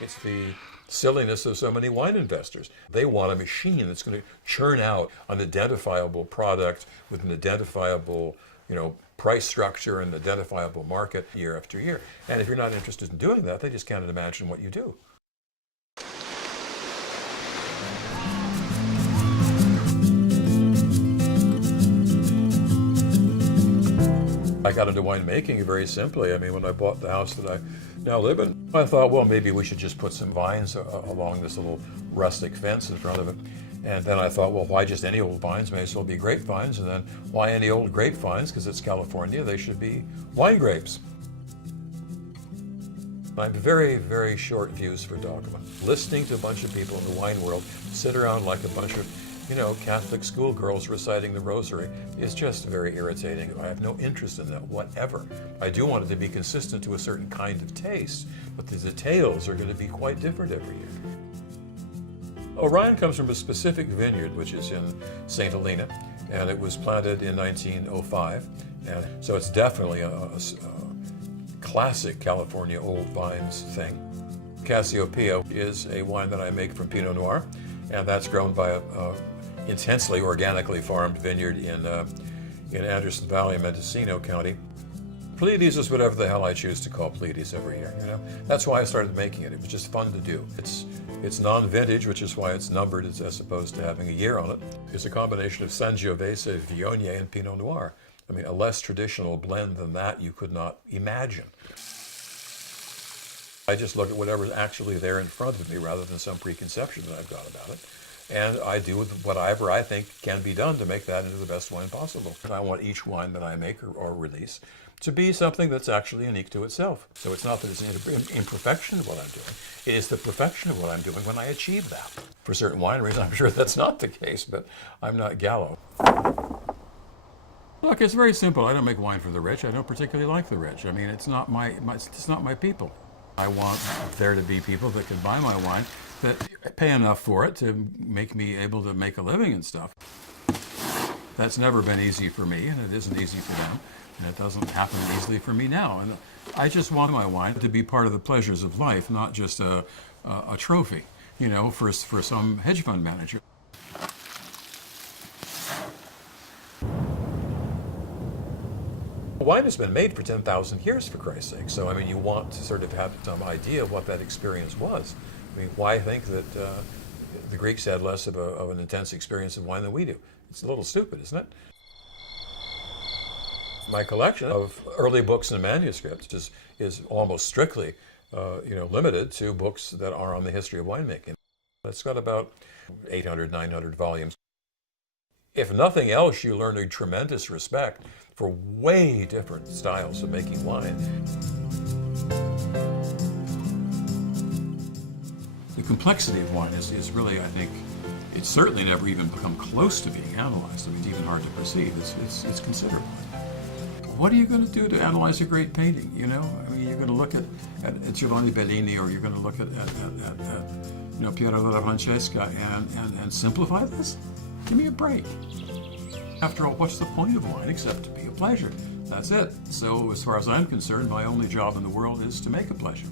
It's the silliness of so many wine investors. They want a machine that's going to churn out an identifiable product with an identifiable, price structure and identifiable market year after year. And if you're not interested in doing that, they just can't imagine what you do. I got into winemaking very simply. I mean, when I bought the house that I now live in, I thought, well, maybe we should just put some vines along this little rustic fence in front of it. And then I thought, well, why just any old vines? May as well be grapevines. And then why any old grapevines? Because it's California, they should be wine grapes. I have very, very short views for dogma. Listening to a bunch of people in the wine world sit around like a bunch of Catholic schoolgirls reciting the rosary is just very irritating. I have no interest in that whatever. I do want it to be consistent to a certain kind of taste, but the details are going to be quite different every year. Orion comes from a specific vineyard, which is in St. Helena, and it was planted in 1905. And so it's definitely a classic California old vines thing. Cassiopeia is a wine that I make from Pinot Noir, and that's grown by a intensely organically farmed vineyard in Anderson Valley, Mendocino County. Pleiades is whatever the hell I choose to call Pleiades every year. That's why I started making it. It was just fun to do. It's non-vintage, which is why it's numbered as opposed to having a year on it. It's a combination of Sangiovese, Viognier, and Pinot Noir. I mean, a less traditional blend than that you could not imagine. I just look at whatever's actually there in front of me rather than some preconception that I've got about it. And I do whatever I think can be done to make that into the best wine possible. I want each wine that I make or release to be something that's actually unique to itself. So it's not that it's an imperfection of what I'm doing. It is the perfection of what I'm doing when I achieve that. For certain wineries, I'm sure that's not the case, but I'm not Gallo. Look, it's very simple. I don't make wine for the rich. I don't particularly like the rich. I mean, it's not my people. I want there to be people that can buy my wine that pay enough for it to make me able to make a living and stuff. That's never been easy for me, and it isn't easy for them, and it doesn't happen easily for me now. And I just want my wine to be part of the pleasures of life, not just a trophy, for some hedge fund manager. Wine has been made for 10,000 years, for Christ's sake. So, I mean, you want to sort of have some idea of what that experience was. I mean, why think that the Greeks had less of an intense experience of wine than we do? It's a little stupid, isn't it? My collection of early books and manuscripts is almost strictly, limited to books that are on the history of winemaking. It's got about 800, 900 volumes. If nothing else, you learn a tremendous respect for way different styles of making wine. The complexity of wine is really, I think, it's certainly never even come close to being analyzed. I mean, it's even hard to perceive. It's considerable. What are you going to do to analyze a great painting? I mean, you're going to look at Giovanni Bellini, or you're going to look at Piero della Francesca and simplify this? Give me a break. After all, what's the point of wine except to be a pleasure? That's it. So as far as I'm concerned, my only job in the world is to make a pleasure.